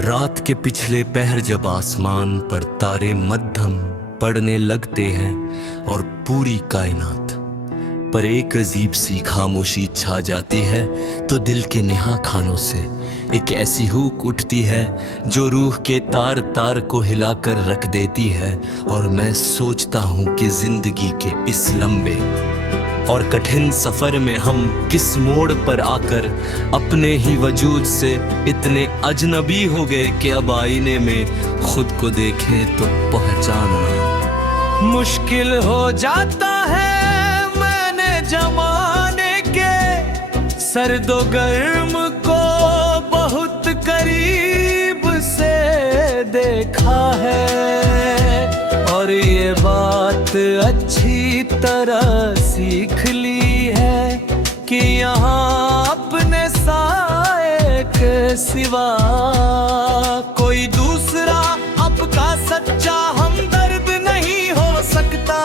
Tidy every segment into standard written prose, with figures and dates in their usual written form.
रात के पिछले पहर जब आसमान पर तारे मध्यम पड़ने लगते हैं और पूरी कायनात पर एक अजीब सी खामोशी छा जाती है, तो दिल के नेहा खानों से एक ऐसी हूक उठती है जो रूह के तार तार को हिलाकर रख देती है। और मैं सोचता हूँ कि जिंदगी के इस लंबे और कठिन सफर में हम किस मोड़ पर आकर अपने ही वजूद से इतने अजनबी हो गए कि अब आईने में खुद को देखें तो पहचानना मुश्किल हो जाता है। मैंने जमाने के सर्दो गर्म को बहुत करीब से देखा है और ये बात अच्छी तरह सीख ली है कि यहाँ अपने साए के सिवा कोई दूसरा आपका सच्चा हमदर्द नहीं हो सकता।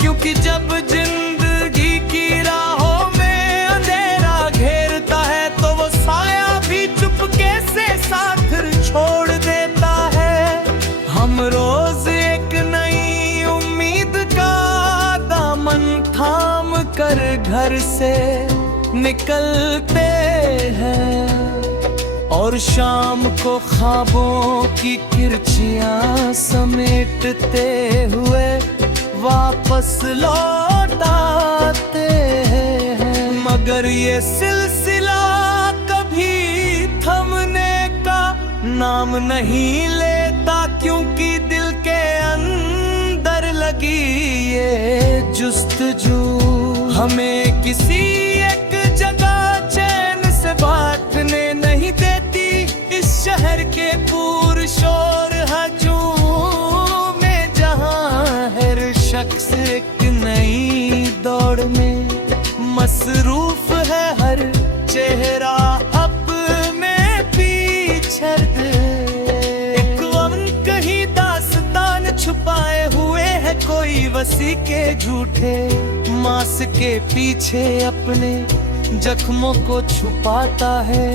क्योंकि जब जिंदगी की राहों में अंधेरा घेरता है तो वो साया भी चुपके से साथ छोड़ देता है। हम रोज एक नई उम्मीद का दामन थाम कर घर से निकलते हैं और शाम को ख्वाबों की किरचियां समेटते हुए वापस लौट आते हैं। मगर ये सिलसिला कभी थमने का नाम नहीं लेता, क्योंकि दिल के अंदर लगी ये जुस्तजू हमें किसी एक जगह चैन से बांटने नहीं देती। इस शहर के पूर शोर हजूम में जहां हर शख्स एक नई दौड़ में मसरूफ है, हर चेहरा अपने पीछे एक गम कहीं दास्तान छुपाए हुए है। कोई वसी के झूठे मांस के पीछे अपने जख्मों को छुपाता है,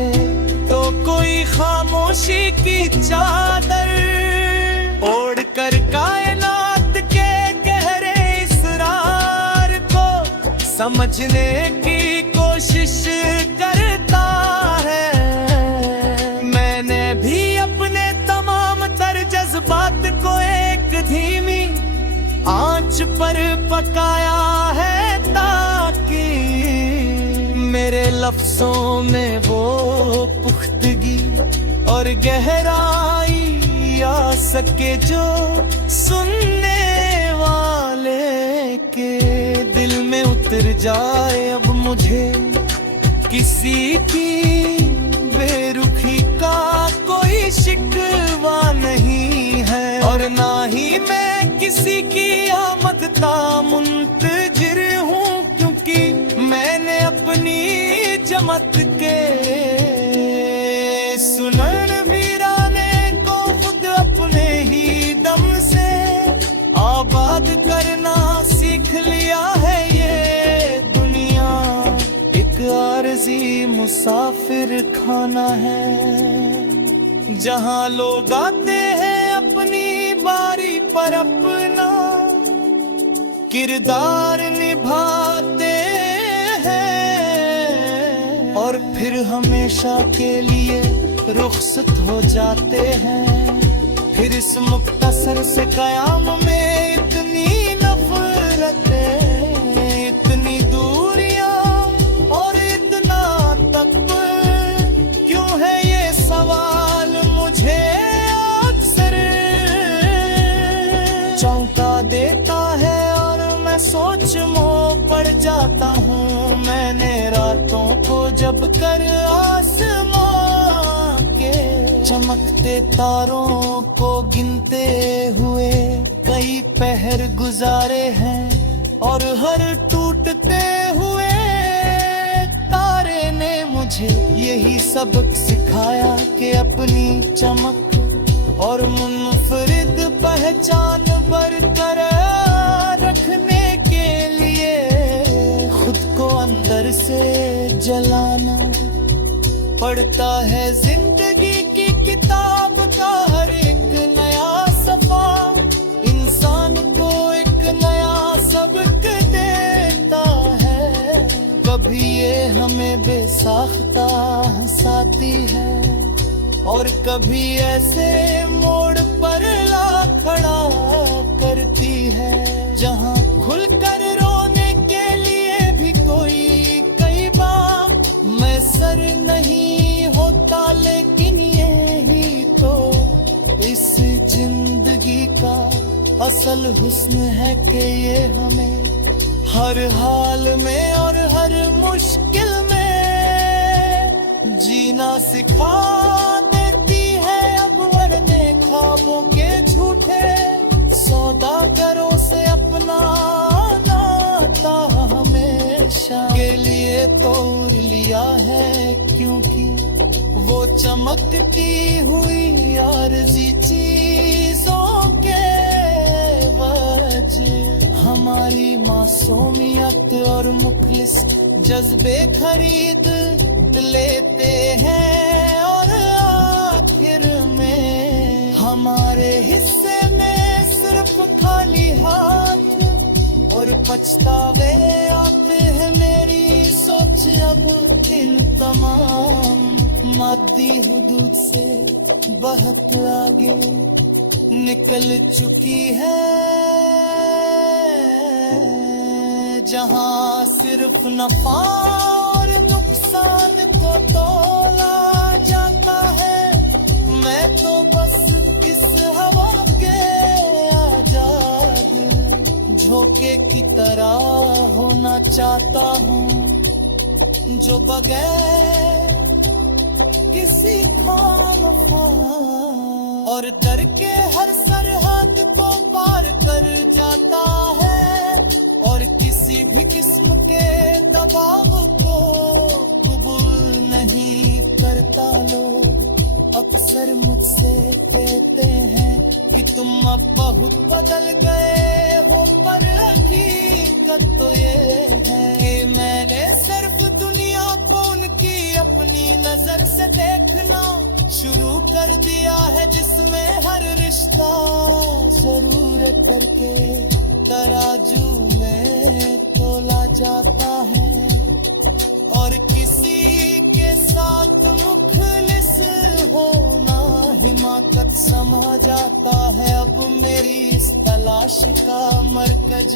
तो कोई खामोशी की चादर ओढ़ कर कायनात के गहरे इसरार को समझने की कोशिश करता है। मैंने भी अपने तमाम तर जज्बात को एक धीमी आंच पर पकाया है, ताकि मेरे लफ्जों में वो पुख्तगी और गहराई आ सके जो सुनने वाले के दिल में उतर जाए। अब मुझे किसी की बेरुखी का कोई शिकवा नहीं है और ना ही मैं किसी की आमद का मुंतजिर हूँ, क्योंकि मैंने अपनी जमत के सुनन वीराने को खुद अपने ही दम से आबाद करना सीख लिया है। ये दुनिया एक आरज़ी मुसाफिर खाना है, जहाँ लोग आते हैं अपनी बारी पर अपना किरदार निभाते हैं और फिर हमेशा के लिए रुखसत हो जाते हैं। फिर इस मुख्तसर से कयाम में इतनी नफरतें, इतनी दूरियां और इतना तकबर, क्यों है ये सवाल मुझे अक्सर चौंका देता है और मैं सोच में पड़ जाता हूँ। मैंने रातों को जब कर आसमां के चमकते तारों को गिनते हुए कई पहर गुजारे हैं और हर टूटते हुए तारे ने मुझे यही सबक सिखाया कि अपनी चमक और मुनफरिद पहचान बरकरार रखने के लिए खुद को अंदर से जलाना पड़ता है। जिंदगी की किताब साख्ता हंसाती है और कभी ऐसे मोड़ पर ला खड़ा करती है जहां खुलकर रोने के लिए भी कोई कई बार मैसर नहीं होता। लेकिन यही तो इस जिंदगी का असल हुस्न है कि ये हमें हर हाल में और हर मुश्किल में जीना सिखा देती है। अब वरने ख्वाबों के झूठे सौदागरों से अपना नाता हमेशा के लिए तोड़ लिया है, क्योंकि वो चमकती हुई आरज़ी चीजों के वजह हमारी मासूमियत और मुखलिस जज्बे खरीद लेते हैं और आखिर में हमारे हिस्से में सिर्फ खाली हाथ और पछतावे आते हैं। मेरी सोच अब इन तमाम मादी हुदूद से बहुत आगे निकल चुकी है, जहां सिर्फ नफा और नुकसान को तोला जाता है। मैं तो बस इस हवा के आजाद झोंके की तरह होना चाहता हूँ, जो बगैर किसी खामखा और डर के हर सरहद को पार कर जाता है और किसी भी किस्म के दबाव को कबूल नहीं करता। लोग अक्सर मुझसे कहते हैं कि तुम अब बहुत बदल गए हो, पर हकीकत तो ये है कि मैंने सिर्फ दुनिया को उनकी अपनी नजर से देखना शुरू कर दिया है, जिसमें हर रिश्ता जरूरत करके तराजू में तोला जाता है और किसी के साथ मुखलिस होना हिमाकत समा जाता है। अब मेरी इस तलाश का मरकज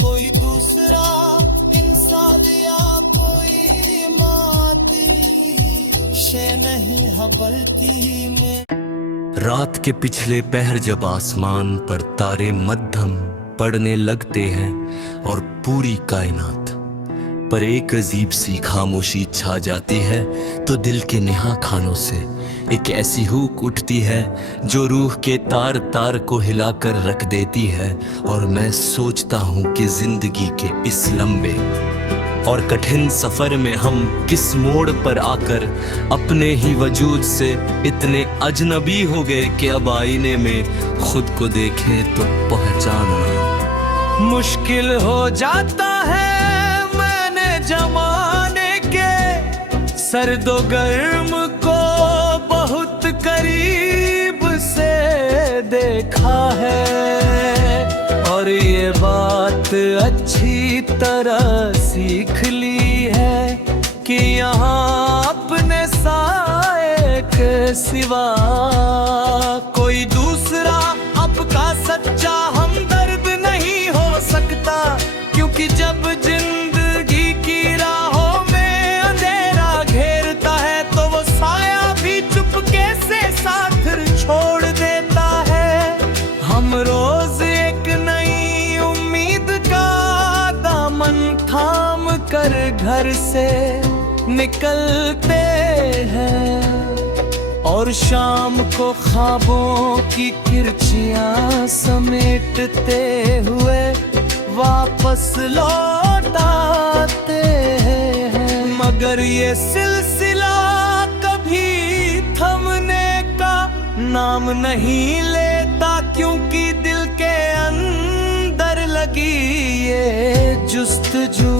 कोई दूसरा इंसान या कोई मादी शे नहीं हबलती में। रात के पिछले पहर जब आसमान पर तारे मध्यम पड़ने लगते हैं और पूरी कायनात पर एक अजीब सी खामोशी छा जाती है, तो दिल के नेहा खानों से एक ऐसी हूक उठती है जो रूह के तार तार को हिलाकर रख देती है। और मैं सोचता हूँ कि जिंदगी के इस लंबे और कठिन सफर में हम किस मोड़ पर आकर अपने ही वजूद से इतने अजनबी हो गए कि अब आईने में खुद को देखें तो पहचानना मुश्किल हो जाता है। मैंने जमाने के सर्दो गर्म को बहुत करीब से देखा है और ये बात अच्छी तरह सीख ली है कि यहाँ अपने साए के सिवा कोई दूसरा आपका सच्चा हमदर्द नहीं हो सकता, क्योंकि जब जिंदगी की राहों में अंधेरा घेरता है तो वो साया भी चुपके से साथ छोड़ देता है। हम रोज एक नई उम्मीद का दामन थाम कर घर से निकलते हैं और शाम को ख्वाबों की किरचियां समेटते हुए वापस लौट आते हैं। मगर ये सिलसिला कभी थमने का नाम नहीं लेता, क्योंकि दिल के अंदर लगी ये जुस्तजू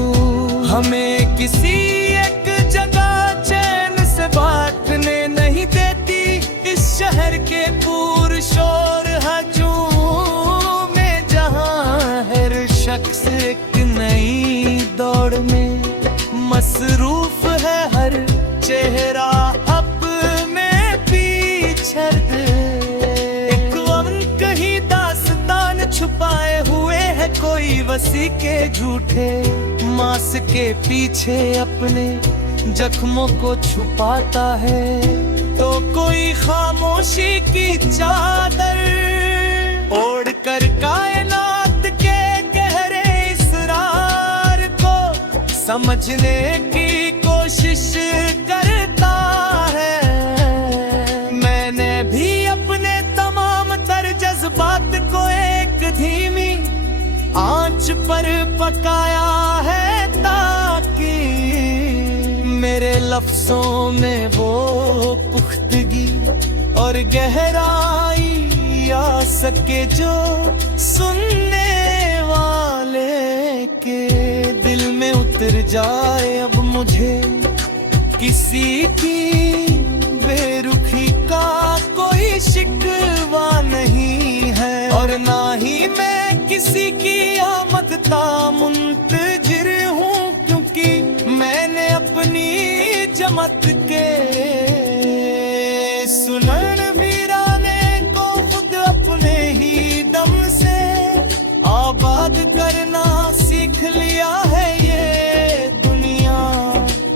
हमें किसी एक जगह चैन से बांटने नहीं देती। इस शहर के पुर शोर हजूम में जहां हर शख्स एक नई दौड़ में मसरूफ है, हर कोई वसी के झूठे मांस के पीछे अपने जख्मों को छुपाता है, तो कोई खामोशी की चादर ओढ़ कर कायनात के गहरे इसरार को समझने की कोशिश करता है। मैंने भी अपने तमाम तर जज्बात को एक धीमी आंच पर पकाया है, ताकि मेरे लफ्जों में वो पुख्तगी और गहराई आ सके जो सुनने वाले के दिल में उतर जाए। अब मुझे किसी की बेरुखी का कोई शिकवा नहीं है, और ना ही मैं किसी की आमद का मुंतजिर हूँ, क्योंकि मैंने अपनी जमत के सुनन वीराने को खुद अपने ही दम से आबाद करना सीख लिया है। ये दुनिया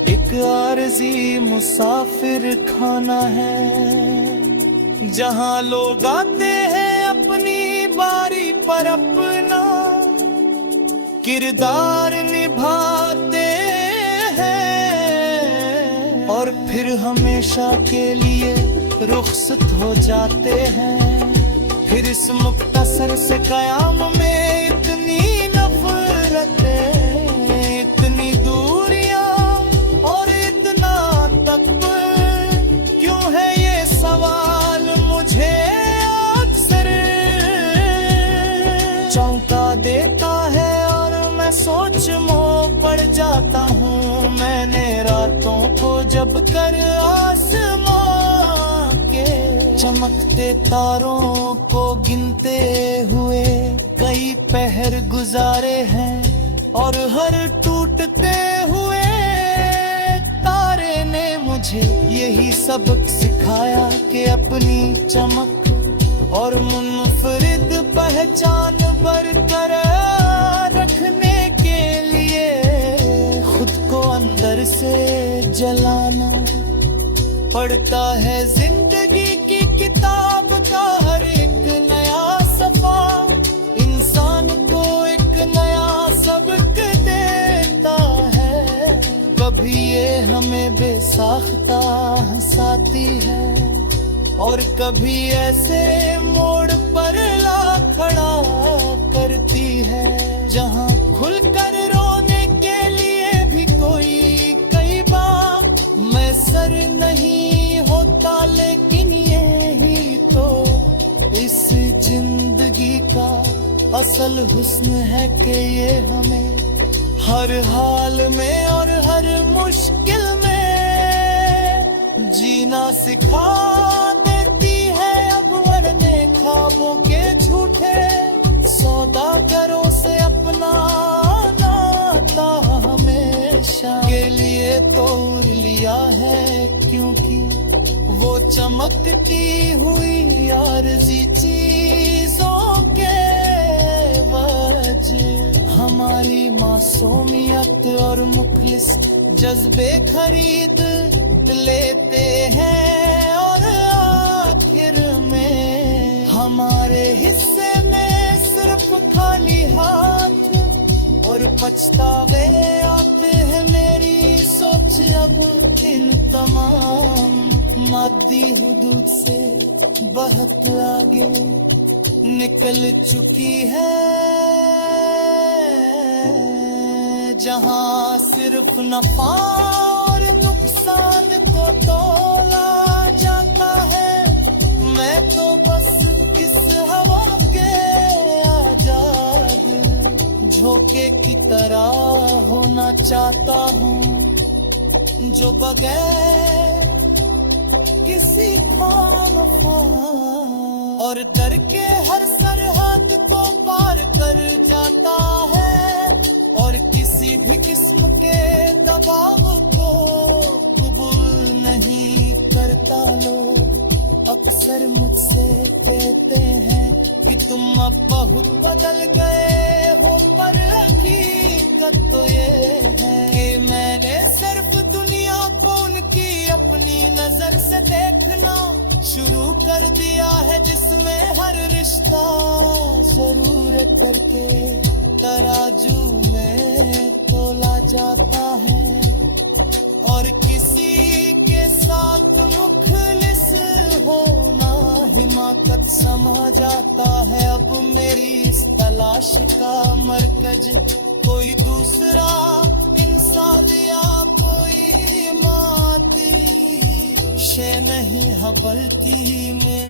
एक आरज़ी मुसाफिर खाना है, जहाँ लोग आते हैं अपनी बारी पर अपना किरदार निभाते हैं, और फिर हमेशा के लिए रुखसत हो जाते हैं। फिर इस मुख्तसर से कयाम में इतनी नफरतें, इतनी दूरियां और इतना तकबर, क्यों है ये सवाल मुझे अक्सर चौंका देता है, और मैं सोच में पड़ जाता हूँ। मैंने रातों को जब कर आसमां के चमकते तारों को गिनते हुए कई पहर गुजारे हैं, और हर टूटते हुए तारे ने मुझे यही सबक सिखाया कि अपनी चमक और मुनफरिद पहचान बरकरार रखने के लिए खुद को अंदर से जलाना पड़ता है। जिंदगी की किताब का हर एक नया सफा इंसान को एक नया सबक देता है। कभी ये हमें बेसाख्ता हंसाती है, और कभी ऐसे मोड़ पर ला खड़ा करती है, जहाँ खुलकर रोने के लिए भी कोई कई बार मैसर नहीं होता। लेकिन यही तो इस जिंदगी का असल हुस्न है कि ये हमें हर हाल में और हर मुश्किल में जीना सिखा देती है। अब वरने ख्वाबों के झूठे सौदागरों से अपना नाता हमेशा के लिए तोड़ लिया है, क्योंकि वो चमकती हुई आरज़ी चीजों के वजह हमारी मासूमियत और मुखलिस जज्बे खरीद लेते हैं, और आखिर में हमारे हिस्से में सिर्फ खाली हाथ और पछतावे आते हैं। मेरी सोच अब इन तमाम मादी हुदूद से बहुत आगे निकल चुकी है, जहाँ सिर्फ नफा और नुकसान को तोला जाता है। मैं तो बस इस हवा के आजाद झोंके की तरह होना चाहता हूँ, जो बगैर किसी खामखा और डर के हर सरहद को पार कर जाता है, और किसी भी किस्म के दबाव को कबूल नहीं करता। लोग अक्सर मुझसे कहते हैं कि तुम अब बहुत बदल गए हो, पर हकीकत तो ये है कि मैंने सिर्फ दुनिया को उनकी अपनी नजर से देखना शुरू कर दिया है, जिसमें हर रिश्ता जरूरत करके तराजू में तोला जाता है, और किसी के साथ मुखलिस होना हिमाकत समा जाता है। अब मेरी इस तलाश का मरकज कोई दूसरा इंसान या कोई माती शे नहीं हबलती में।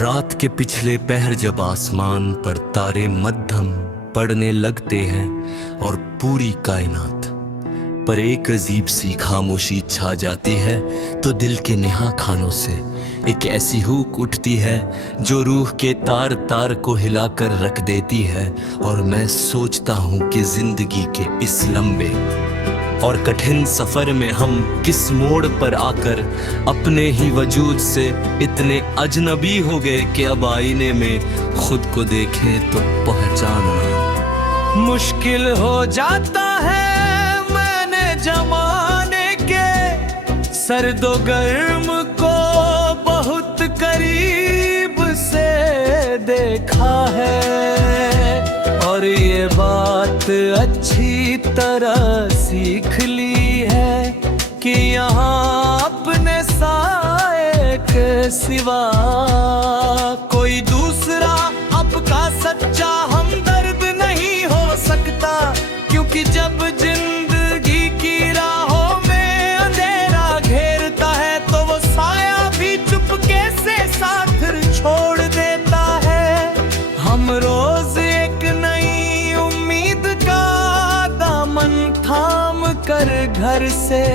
रात के पिछले पहर जब आसमान पर तारे मध्यम पड़ने लगते हैं और पूरी कायनात पर एक अजीब सी खामोशी छा जाती है, तो दिल के नेहा खानों से एक ऐसी हूक उठती है जो रूह के तार तार को हिलाकर रख देती है। और मैं सोचता हूँ कि जिंदगी के इस लंबे और कठिन सफर में हम किस मोड़ पर आकर अपने ही वजूद से इतने अजनबी हो गए कि अब आईने में खुद को देखें तो पहचानना मुश्किल हो जाता है। जमाने के सर्दो गर्म को बहुत करीब से देखा है, और ये बात अच्छी तरह सीख ली है कि यहाँ अपने साए के सिवा कोई दूसरा आपका सच्चा हमदर्द नहीं हो सकता, क्योंकि जब कर घर से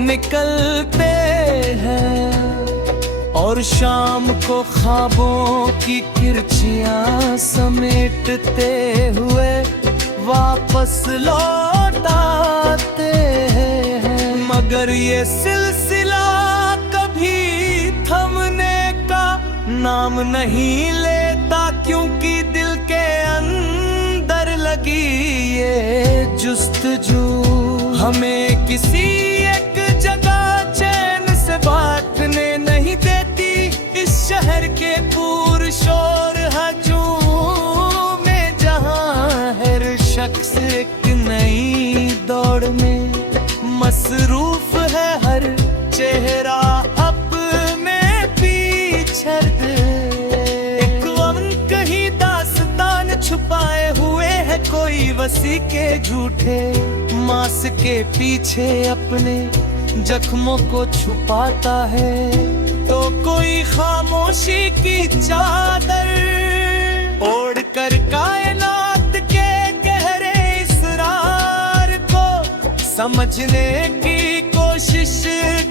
निकलते हैं और शाम को ख्वाबों की किरचियां समेटते हुए वापस लौट आते हैं। मगर ये सिलसिला कभी थमने का नाम नहीं लेता, क्योंकि दिल के अंदर लगी ये जुस्तजू हमें किसी एक जगह चैन से बांटने नहीं देती। इस शहर के पूर शोर हजूम में जहां हर शख्स एक नई दौड़ में मसरूफ है, हर चेहरा अपने पीछे एक गम कहीं दास्तान छुपाए हुए है, कोई वसी के झूठे मास के पीछे अपने जख्मों को छुपाता है, तो कोई खामोशी की चादर ओढ़ कर कायनात के गहरे इसरार को समझने की कोशिश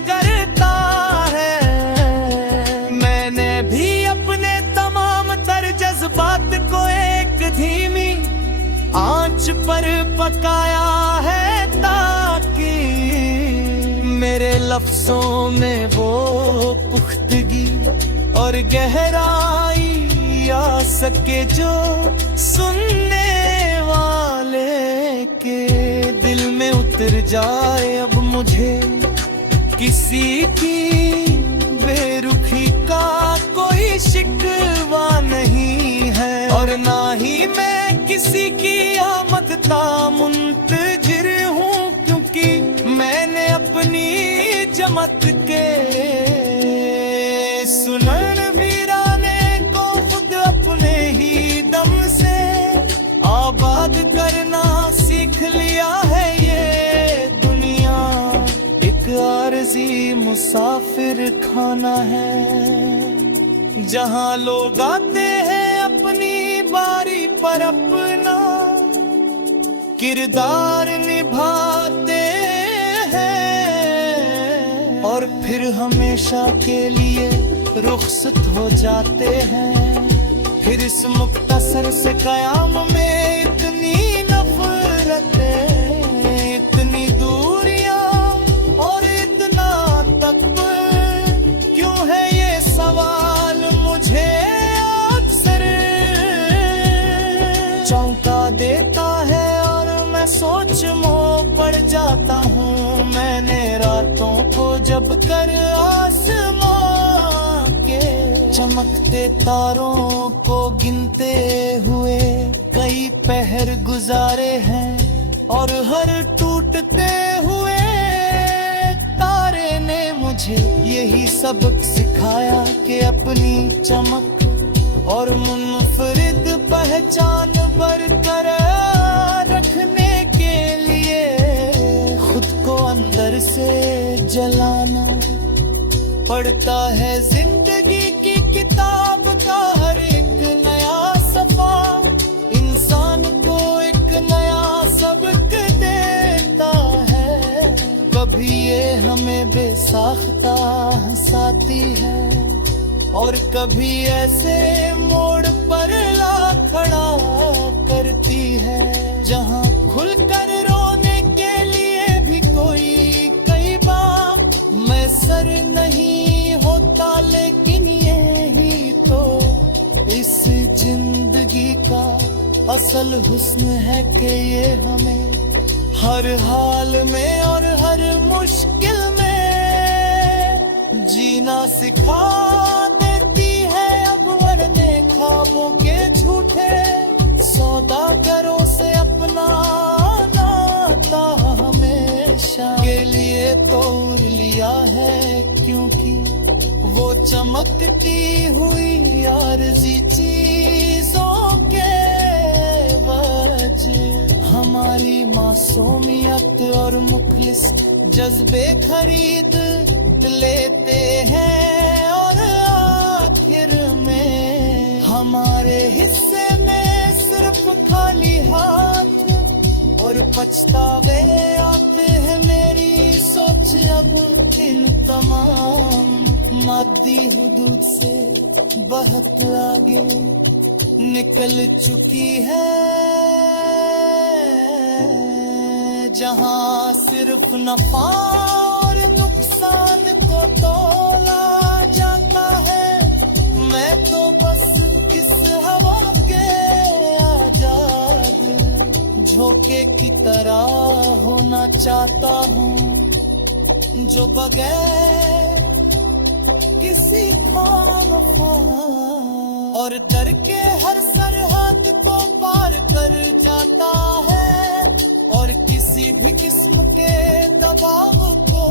करता है। मैंने भी अपने तमाम तर जज्बात को एक धीमी आंच पर पकाया है, ताकि मेरे लफ्जों में वो पुख्तगी और गहराई आ सके जो सुनने वाले के दिल में उतर जाए। अब मुझे किसी की बेरुखी का कोई शिकवा नहीं है, और ना ही मैं किसी की आमद का मुंतजिर हूँ, क्योंकि मैंने अपनी जमत के सुनन वीराने को खुद अपने ही दम से आबाद करना सीख लिया है। ये दुनिया एक आरज़ी मुसाफिर खाना है, जहाँ लोग आते हैं अपनी बारी पर अपना किरदार निभाते हैं, और फिर हमेशा के लिए रुखसत हो जाते हैं। फिर इस मुख्तसर से कयाम में इतनी नफरतें, इतनी दूरियां और इतना तकबर, क्यों है ये सवाल मुझे अक्सर जब कर आसमां के चमकते तारों को गिनते हुए कई पहर गुजारे हैं, और हर टूटते हुए तारे ने मुझे यही सबक सिखाया कि अपनी चमक और मुनफरिद पहचान बरकरार रखने के लिए खुद को अंदर से जलाना पड़ता है। जिंदगी की किताब का हर एक नया सफा इंसान को एक नया सबक देता है। कभी ये हमें बेसाख्ता हंसाती है, और कभी ऐसे मोड़ पर ला खड़ा करती है जहां खुलकर रोने के लिए भी कोई कई बार मैसर नहीं होता। लेकिन यही तो इस जिंदगी का असल हुस्न है कि ये हमें हर हाल में और हर मुश्किल में जीना सिखा देती है। अब वरने ख्वाबों के झूठे सौदागरों से अपना नाता हमेशा के लिए तोड़ लिया है, क्योंकि वो चमकती हुई आरज़ी चीजों के वजह हमारी मासूमियत और मुखलिस जज्बे खरीद लेते हैं, और आखिर में हमारे हिस्से में सिर्फ खाली हाथ और पछतावे आते हैं। मेरी सोच अब इन तमाम मादी हुदूद से बहुत आगे निकल चुकी है, जहां सिर्फ नफा और नुकसान को तोला जाता है। मैं तो बस इस हवा के आजाद झोंके की तरह होना चाहता हूँ, जो बगैर किसी खौफ और डर के हर सरहद को पार कर जाता है, और किसी भी किस्म के दबाव को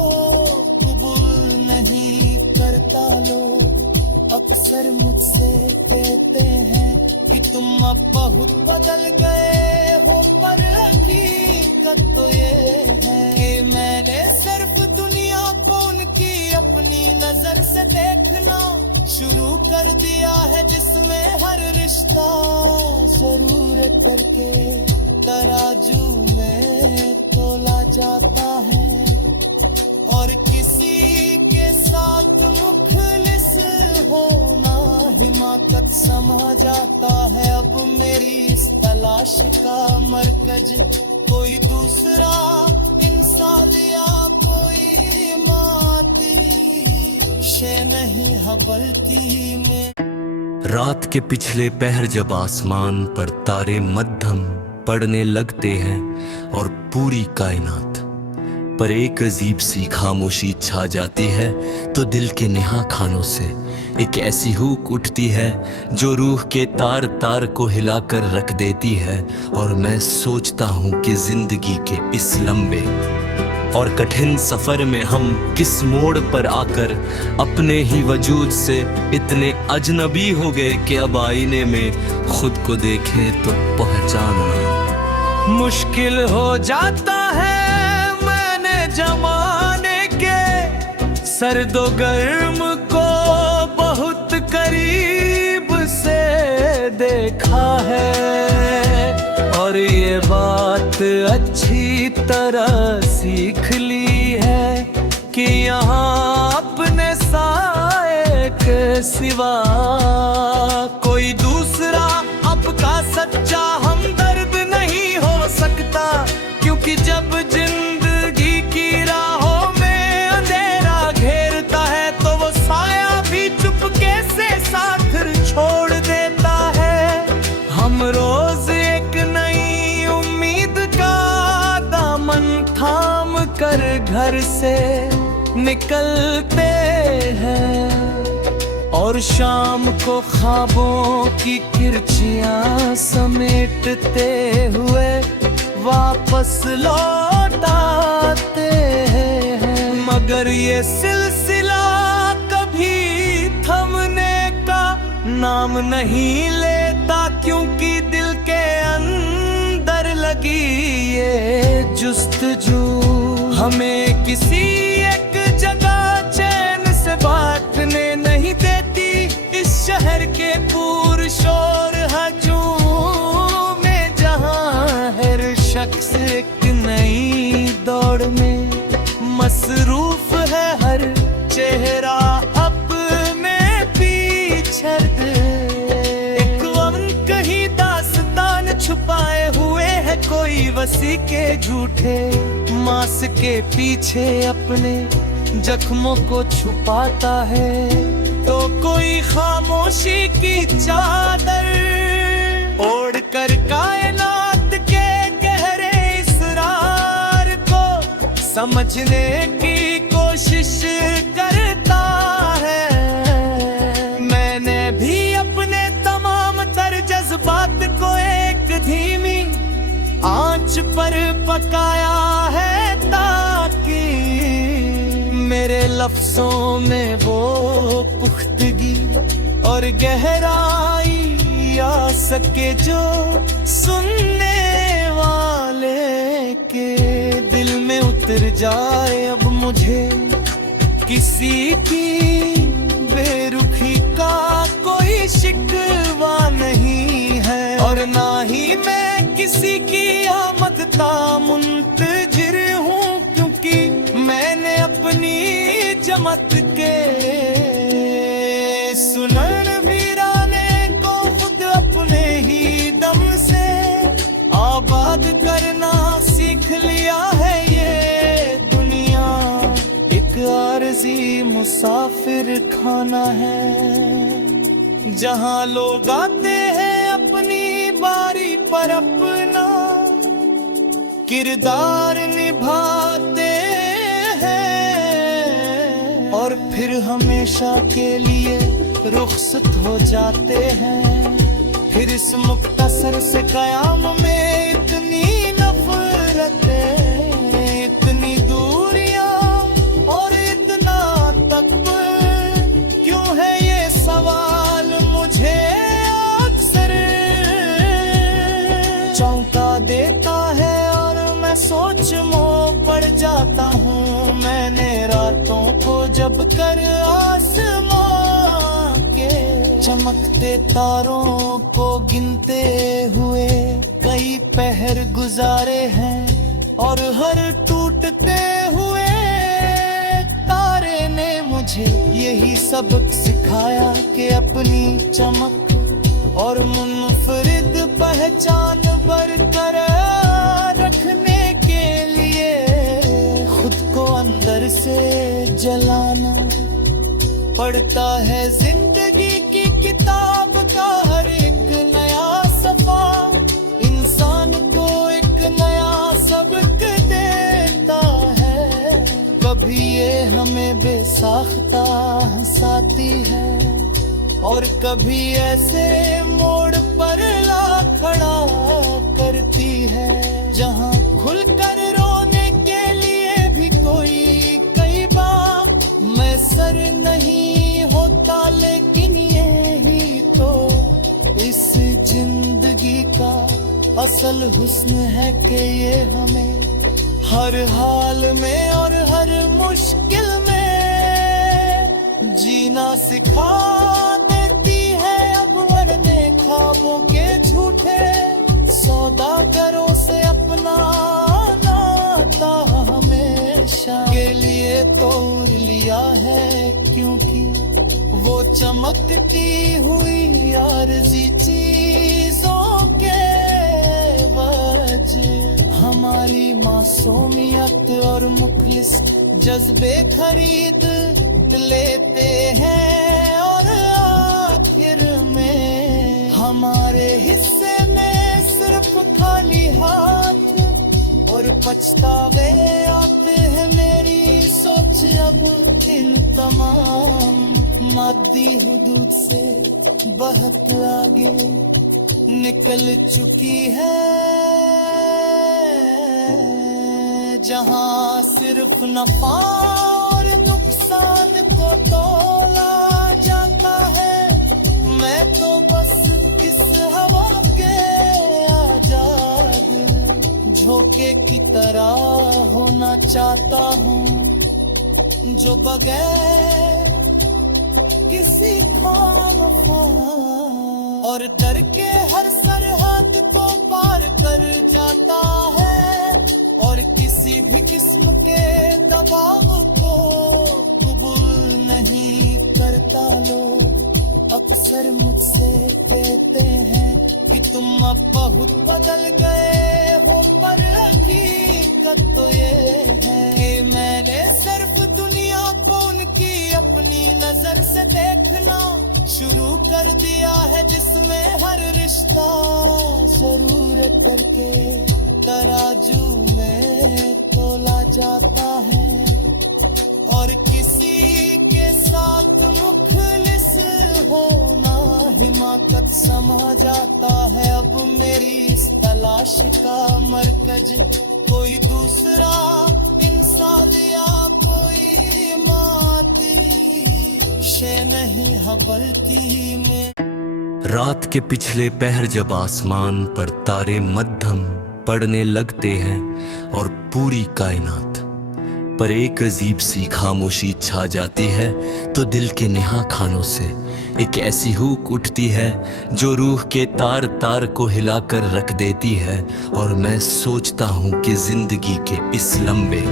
कबूल नहीं करता। लोग अक्सर मुझसे कहते हैं कि तुम अब बहुत बदल गए हो, पर हकीकत तो ये है कि मैंने सिर्फ दुनिया को उनकी अपनी नजर से देखना शुरू कर दिया है, जिसमें हर रिश्ता जरूरत करके तराजू में तोला जाता है, और किसी के साथ मुखलिस होना हिमाकत समा जाता है। अब मेरी इस तलाश का मरकज कोई दूसरा इंसान या कोई मादी शे नहीं हबलती में। रात के पिछले पहर जब आसमान पर तारे मध्यम पड़ने लगते हैं और पूरी कायनात पर एक अजीब सी खामोशी छा जाती है, तो दिल के नेहा खानों से एक ऐसी हूक उठती है जो रूह के तार तार को हिलाकर रख देती है। और मैं सोचता हूँ कि जिंदगी के इस लंबे और कठिन सफर में हम किस मोड़ पर आकर अपने ही वजूद से इतने अजनबी हो गए कि अब आईने में खुद को देखें तो पहचानना मुश्किल हो जाता है। मैंने जमाने के सर्दो गर्म को बहुत करीब से देखा है, और ये बात अच्छी तरह सीख ली है कि यहाँ अपने साए के सिवा कोई दूसरा आपका सच्चा हमदर्द नहीं हो सकता। क्योंकि जब जिंदगी की राहों में अंधेरा घेरता है, तो वो साया भी चुपके से साथ छोड़ देता है। हम रोज एक नई उम्मीद का दामन थाम कर घर से निकलते हैं और शाम को ख्वाबों की किरचियां समेटते हुए वापस लौट आते हैं। मगर ये सिलसिला कभी थमने का नाम नहीं लेता, क्योंकि दिल के अंदर लगी ये जुस्तजू हमें किसी एक जगह चैन से बांटने नहीं देती। इस शहर के पूर शोर हजूम में जहां हर शख्स एक नई दौड़ में मसरूफ है, हर चेहरा अपने पीछे एक गम कहीं दास्तान छुपाए हुए है, कोई वसी के झूठे मांस के पीछे अपने जख्मों को छुपाता है, तो कोई खामोशी की चादर ओढ़ कर कायनात के गहरे इसरार को समझने की कोशिश करता है। मैंने भी अपने तमाम तर जज्बात को एक धीमी आंच पर पकाया है, ताकि मेरे लफ्जों में वो पुख्तगी और गहराई आ सके जो सुनने वाले के दिल में उतर जाए। अब मुझे किसी की बेरुखी का कोई शिकवा नहीं है, और ना ही मैं किसी की आमद का मुंतजिर हूँ, क्योंकि मैंने अपनी जमत के सुनन वीराने को खुद अपने ही दम से आबाद करना सीख लिया है। ये दुनिया एक आरज़ी मुसाफिर खाना है, जहाँ लोग आते हैं अपनी बारी पर अपना किरदार निभाते हैं, और फिर हमेशा के लिए रुखसत हो जाते हैं। फिर इस मुख्तसर से कयाम में इतनी नफरतें, इतनी दूरियां और इतना तकबर, क्यों है ये सवाल मुझे अक्सर चौंका देता है, और मैं सोच में पड़ जाता हूँ। मैंने रातों को जब कर आसमां के चमकते तारों को गिनते हुए कई पहर गुजारे हैं, और हर टूटते हुए तारे ने मुझे यही सबक सिखाया कि अपनी चमक और मुनफरिद पहचान बरकरार रखने के लिए खुद को अंदर से जलाना पड़ता है। जिंदगी की किताब का हर एक नया सफा इंसान को एक नया सबक देता है। कभी ये हमें बेसाख्ता हंसाती है, और कभी ऐसे मोड़ पर ला खड़ा करती है, जहां खुलकर रोने के लिए भी कोई कई बार मैसर नहीं होता। लेकिन यही तो इस जिंदगी का असल हुस्न है कि ये हमें हर हाल में और हर मुश्किल में जीना सिखा देती है। अब वरने ख्वाबों के झूठे सौदागरों से अपना नाता हमेशा के लिए तोड़ लिया है, क्योंकि वो चमकती हुई आरज़ी चीजों के वजह हमारी मासूमियत और मुखलिस जज्बे खरीद लेते हैं, और आखिर में हमारे हिस्से में सिर्फ खाली हाथ और पछतावे आते हैं। मेरी सोच अब इन तमाम मादी हुदूद से बहुत आगे निकल चुकी है, जहां सिर्फ नफा और नुकसान को तोला जाता है। मैं तो बस इस हवा के आजाद झोंके की तरह होना चाहता हूँ, जो बगैर किसी खौफ और डर के हर सरहद को पार कर जाता है, और किसी भी किस्म के दबाव को कबूल नहीं करता। लोग अक्सर मुझसे कहते हैं कि तुम अब बहुत बदल गए हो, पर हकीकत तो ये है कि मैंने सिर्फ दुनिया को उनकी अपनी नजर से देखना शुरू कर दिया है, जिसमें हर रिश्ता जरूरत करके तराजू में तोला जाता है, और किसी के साथ मुखलिस होना हिमाकत समा जाता है। अब मेरी इस तलाश का मरकज कोई दूसरा इंसान या कोई माती शे नहीं हबलती में। रात के पिछले पहर जब आसमान पर तारे मध्यम पड़ने लगते हैं और पूरी कायनात पर एक अजीब सी खामोशी छा जाती है, तो दिल के नेहा खानों से एक ऐसी हूक उठती है जो रूह के तार तार को हिलाकर रख देती है। और मैं सोचता हूँ कि जिंदगी के इस लंबे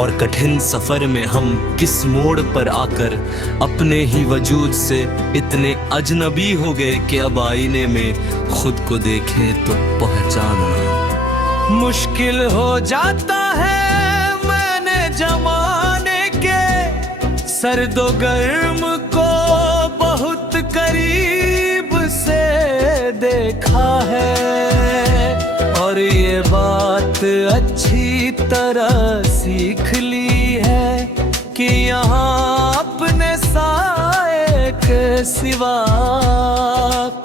और कठिन सफर में हम किस मोड़ पर आकर अपने ही वजूद से इतने अजनबी हो गए कि अब आईने में खुद को देखें तो पहचानना मुश्किल हो जाता है। मैंने जमाने के सर्दो गर्म को बहुत करीब से देखा है, और ये बात अच्छी तरह सीख ली है कि यहाँ अपने साए के सिवा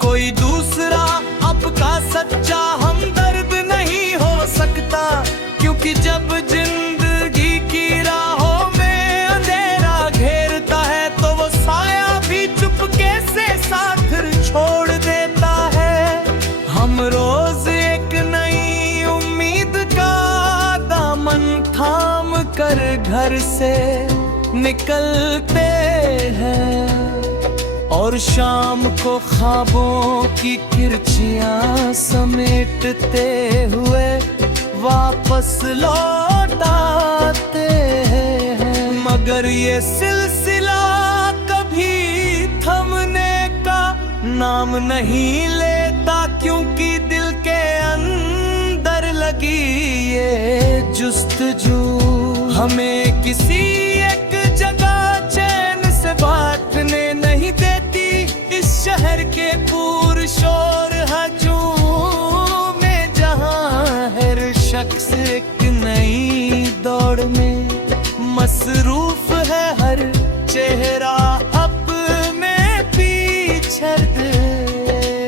कोई दूसरा आपका सच्चा हमदर्द नहीं हो सकता, क्योंकि जब जिंदगी की राहों में अंधेरा घेरता है तो वो साया भी चुपके से साथ छोड़ देता है। हम रोज एक नई उम्मीद का दामन थाम कर घर से निकलते हैं, और शाम को ख्वाबों की किरचियां समेटते हुए वापस लौट आते हैं। मगर ये सिलसिला कभी थमने का नाम नहीं लेता, क्योंकि दिल के अंदर लगी ये जुस्तजू हमें किसी एक जगह चैन से बांटने नहीं देती। इस शहर के पूर शोर हजूम में जहां हर शख्स एक नई दौड़ में मसरूफ है, हर चेहरा अपने पीछे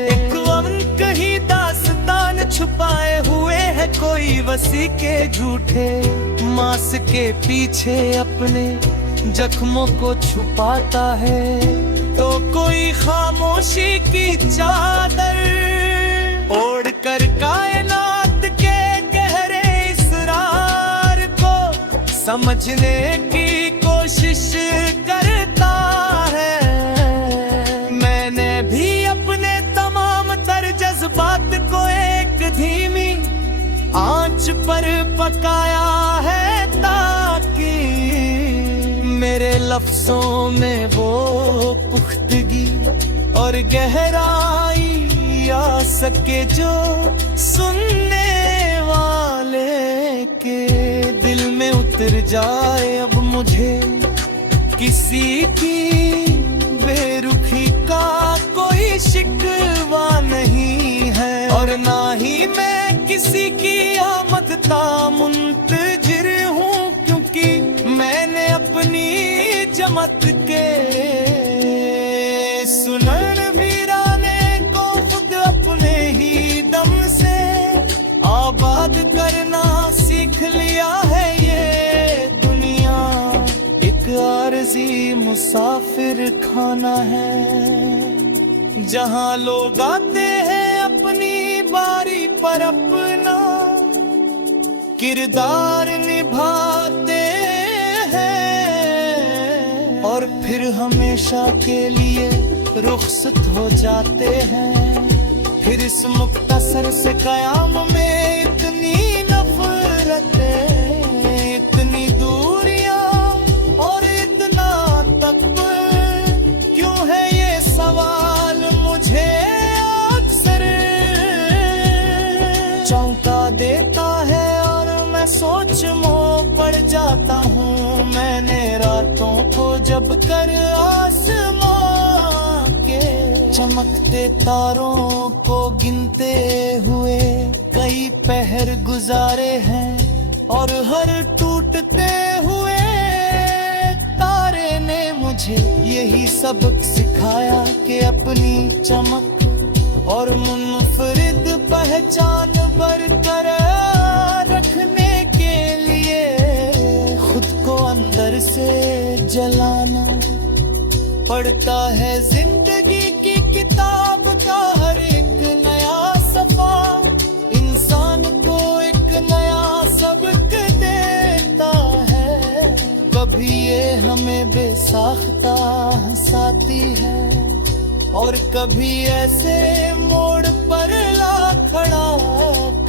एक गम कहीं दास्तान छुपाए हुए है, कोई वसी के झूठे मांस के पीछे अपने जख्मों को छुपाता है, तो कोई खामोशी की चादर ओढ़ कर कायनात के गहरे इसरार को समझने की कोशिश करता है। मैंने भी अपने तमाम तर जज्बात को एक धीमी आंच पर पकाया है, ताकि मेरे लफ्जों में वो पुख्तगी और गहराई आ सके जो सुनने वाले के दिल में उतर जाए। अब मुझे किसी की बेरुखी का कोई शिकवा नहीं है, और ना ही मैं किसी की आमद का मुंतजिर हूँ, क्योंकि मैंने मुसाफिर खाना है, जहां लोग आते हैं अपनी बारी पर अपना किरदार निभाते हैं और फिर हमेशा के लिए रुखसत हो जाते हैं। फिर इस मुख्तसर से कयाम में इतनी नफरतें, इतनी दूरियां और इतना तकबर, क्यों है ये सवाल मुझे अक्सर चौंका देता है और मैं सोच में पड़ जाता हूँ। मैंने रातों को जब कर आसमां के चमकते तारों को गिनते हुए कई पहर गुजारे हैं और हर टूटते हुए तारे ने मुझे यही सबक सिखाया कि अपनी चमक और मुनफरिद पहचान बरकरार रखने के लिए खुद को अंदर से जलाना पड़ता है। जिंदगी की किताब का हर एक नया सफा इंसान को एक नया सबक देता है। कभी ये हमें बेसाख्ता हंसाती है और कभी ऐसे मोड़ पर ला खड़ा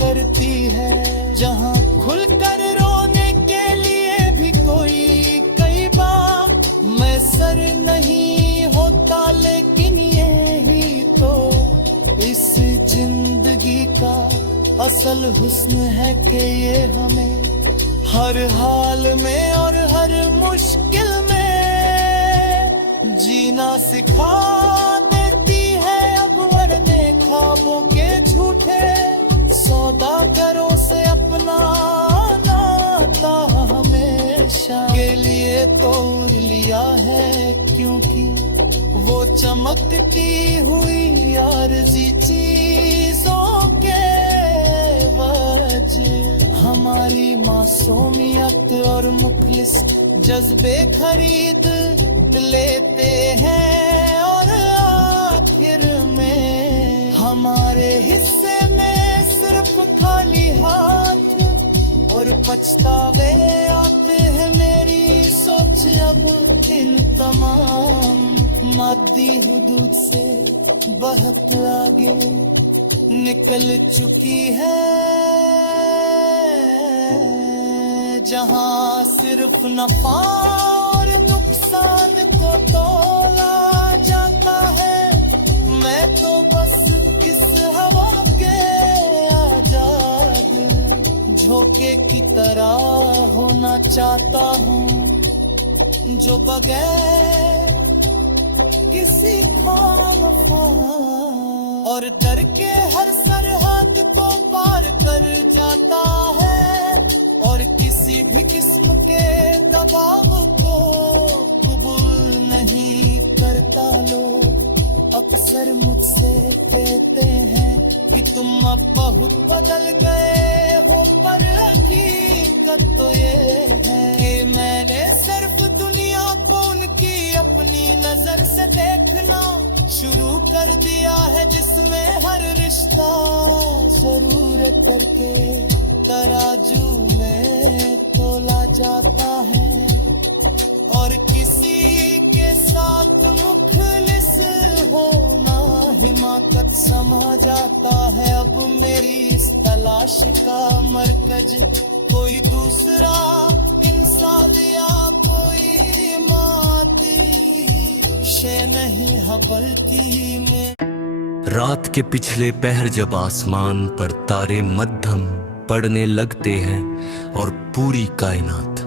करती है, जहां खुलकर रोने के लिए भी कोई कई बार मैसर नहीं होता। लेकिन यही तो इस जिंदगी का असल हुस्न है कि ये हमें हर हाल में और हर मुश्किल में जीना सिखा देती है। अब वरने ख्वाबों के झूठे सौदागरों से अपना नाता हमेशा के लिए तोड़ लिया है, क्योंकि वो चमकती हुई आरज़ी चीजों के वजह हमारी मासूमियत और मुखलिस जज्बे खरीद लेते हैं और आखिर में हमारे हिस्से में सिर्फ खाली हाथ और पछतावे आते हैं। मेरी सोच अब इन तमाम मादी हुदूद से बहुत आगे निकल चुकी है, जहां सिर्फ नफा और नुकसान को तोला जाता है। मैं तो बस इस हवा के आजाद झोंके की तरह होना चाहता हूँ, जो बगैर किसी खौफ और डर के हर सरहद को पार कर जाता है और किसी भी किस्म के दबाव को कबूल नहीं करता। लोग अक्सर मुझसे कहते हैं कि तुम अब बहुत बदल गए हो, पर हकीकत तो ये है कि मैंने सिर्फ दुनिया को उनकी अपनी नजर से देखना शुरू कर दिया है, जिसमें हर रिश्ता जरूरत करके तराजू में तोला जाता है और किसी के साथ मुखलिस होना हिमाकत समा जाता है। अब मेरी इस तलाश का मरकज कोई दूसरा इंसान या कोई मादी शे नहीं हबलती में। रात के पिछले पहर जब आसमान पर तारे मध्यम पड़ने लगते हैं और पूरी कायनात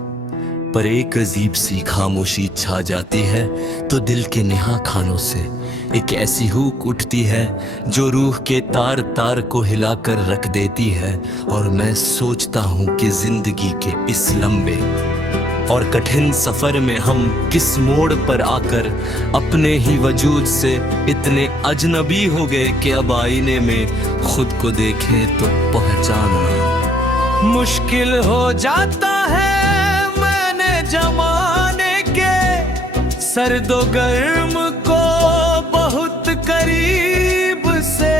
पर एक अजीब सी खामोशी छा जाती है, तो दिल के नेहा खानों से एक ऐसी हूक उठती है जो रूह के तार तार को हिलाकर रख देती है। और मैं सोचता हूँ कि जिंदगी के इस लंबे और कठिन सफर में हम किस मोड़ पर आकर अपने ही वजूद से इतने अजनबी हो गए कि अब आईने में खुद को देखें तो पहचानना मुश्किल हो जाता है। मैंने जमाने के सर्दो गर्म को बहुत करीब से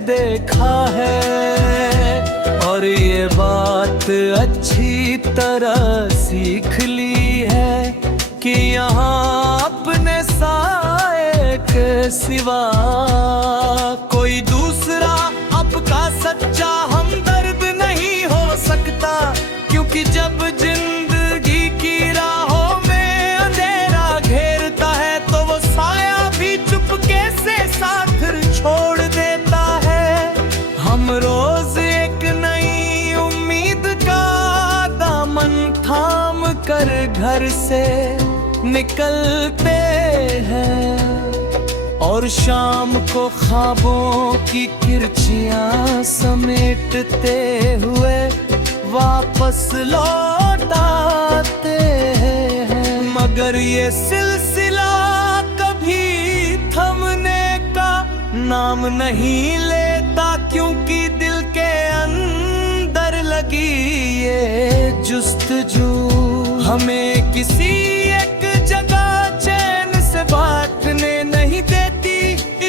देखा है और ये बात अच्छी तरह सीख ली है कि यहाँ अपने साए के सिवा कोई दूसरा आपका सच्चा हमदर्द नहीं हो सकता, क्योंकि जब जिंदगी की राहों में अंधेरा घेरता है तो वो साया भी चुपके से साथ छोड़ देता है। हम रोज एक नई उम्मीद का दामन थाम कर घर से निकलते हैं और शाम को ख्वाबों की किरचियां समेटते हुए वापस लौट आते हैं। मगर ये सिलसिला कभी थमने का नाम नहीं लेता, क्योंकि दिल के अंदर लगी ये जुस्तजू हमें किसी एक जगह चैन से बांटने नहीं देती।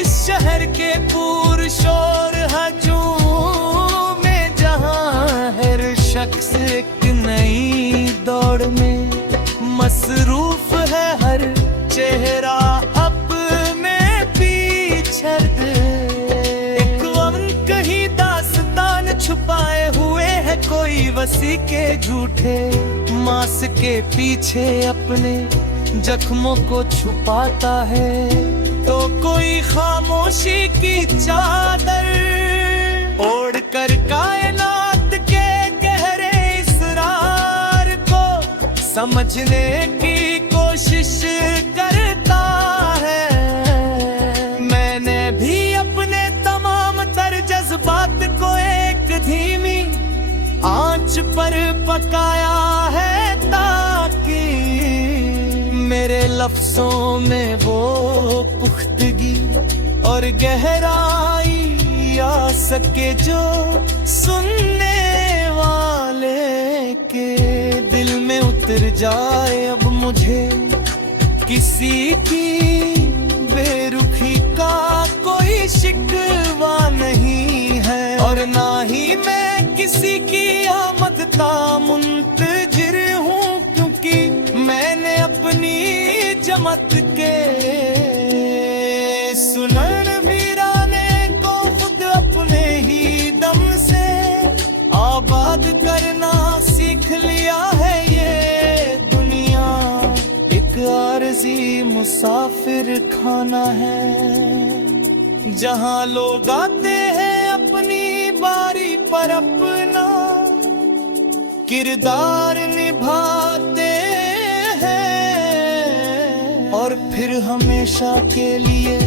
इस शहर के पूर शोर हजूम में जहां हर शख्स एक नई दौड़ में मसरूफ है, हर चेहरा अपने पीछे एक गम कहीं दास्तान छुपाए हुए है, कोई वसी के झूठे मांस के पीछे अपने जख्मों को छुपाता है, तो कोई खामोशी की चादर ओढ़ कर कायनात के गहरे इसरार को समझने की कोशिश करता है। मैंने भी अपने तमाम तर जज्बात को एक धीमी आंच पर पकाया है, ताकि मेरे लफ्जों में वो पुख्तगी और गहराई आ सके जो सुनने वाले के दिल में उतर जाए। अब मुझे किसी की बेरुखी का कोई शिकवा नहीं है और ना ही मैं किसी की आमद का मुंतजिर हूँ, क्योंकि मैंने अपनी जमत के सुनन वीराने को खुद अपने ही दम से आबाद करना सीख लिया है। ये दुनिया एक आरज़ी मुसाफिर खाना है, जहाँ लोग आते हैं अपनी बारी पर अपना किरदार निभाते हैं और फिर हमेशा के लिए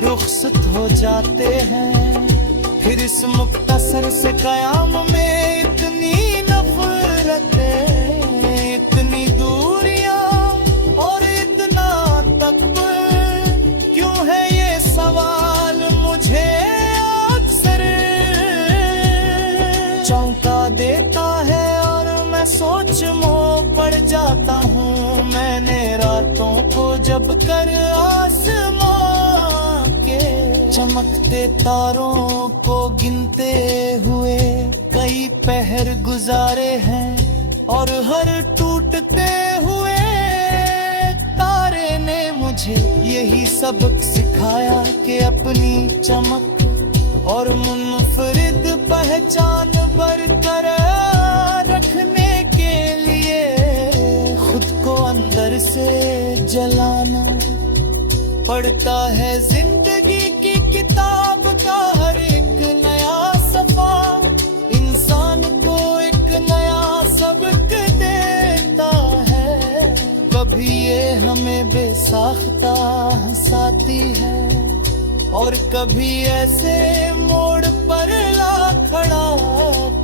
रुखसत हो जाते हैं। फिर इस मुख्तसर से कयाम में इतनी नफरतें, इतनी दूरियां और इतना तकबर, क्यों है ये सवाल मुझे अक्सर चौंका देता है और मैं सोच में पड़ जाता हूँ। मैंने रातों को जब कर आसमां के चमकते तारों को गिनते हुए कई पहर गुजारे हैं और हर टूटते हुए तारे ने मुझे यही सबक सिखाया कि अपनी चमक और मुनफरिद पहचान बरकरार रखने के लिए खुद को अंदर से जलाना पड़ता है। जिंदगी की किताब का हर एक नया सफा इंसान को एक नया सबक देता है। कभी ये हमें बेसाख्ता हंसाती है और कभी ऐसे मोड़ पर ला खड़ा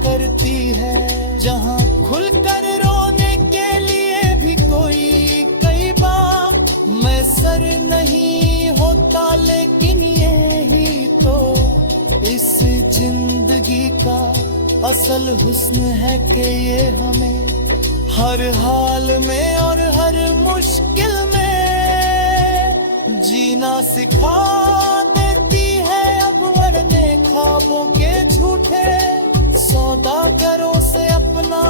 करती है, जहाँ खुलकर रोने के लिए भी कोई कई बार मैसर नहीं होता। लेकिन यही तो इस जिंदगी का असल हुस्न है कि ये हमें हर हाल में और हर मुश्किल में जीना सिखा देती है अब वरने ख्वाबों के झूठे सौदागरों से अपना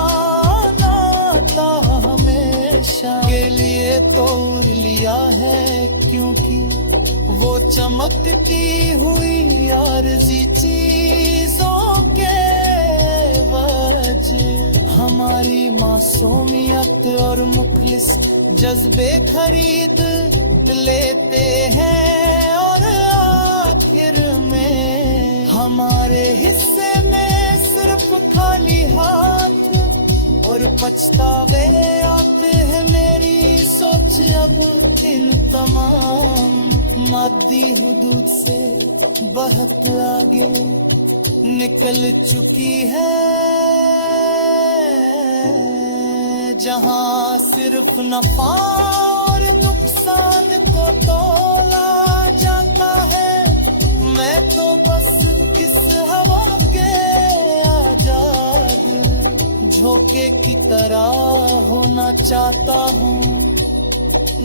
नाता हमेशा के लिए तोड़ लिया है, क्योंकि वो चमकती हुई आरज़ी चीजों के वजह हमारी मासूमियत और मुखलिस जज्बे खरीद लेते हैं, और आखिर में हमारे हिस्से में सिर्फ खाली हाथ और पछतावे आते हैं। मेरी सोच अब इन तमाम मादी हुदूद से बहुत आगे निकल चुकी है, जहां सिर्फ नफा और नुकसान को तोला जाता है। मैं तो बस इस हवा के आजाद झोंके की तरह होना चाहता हूँ,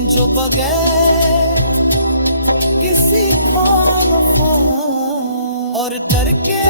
जो बगैर किसी खौफ और डर के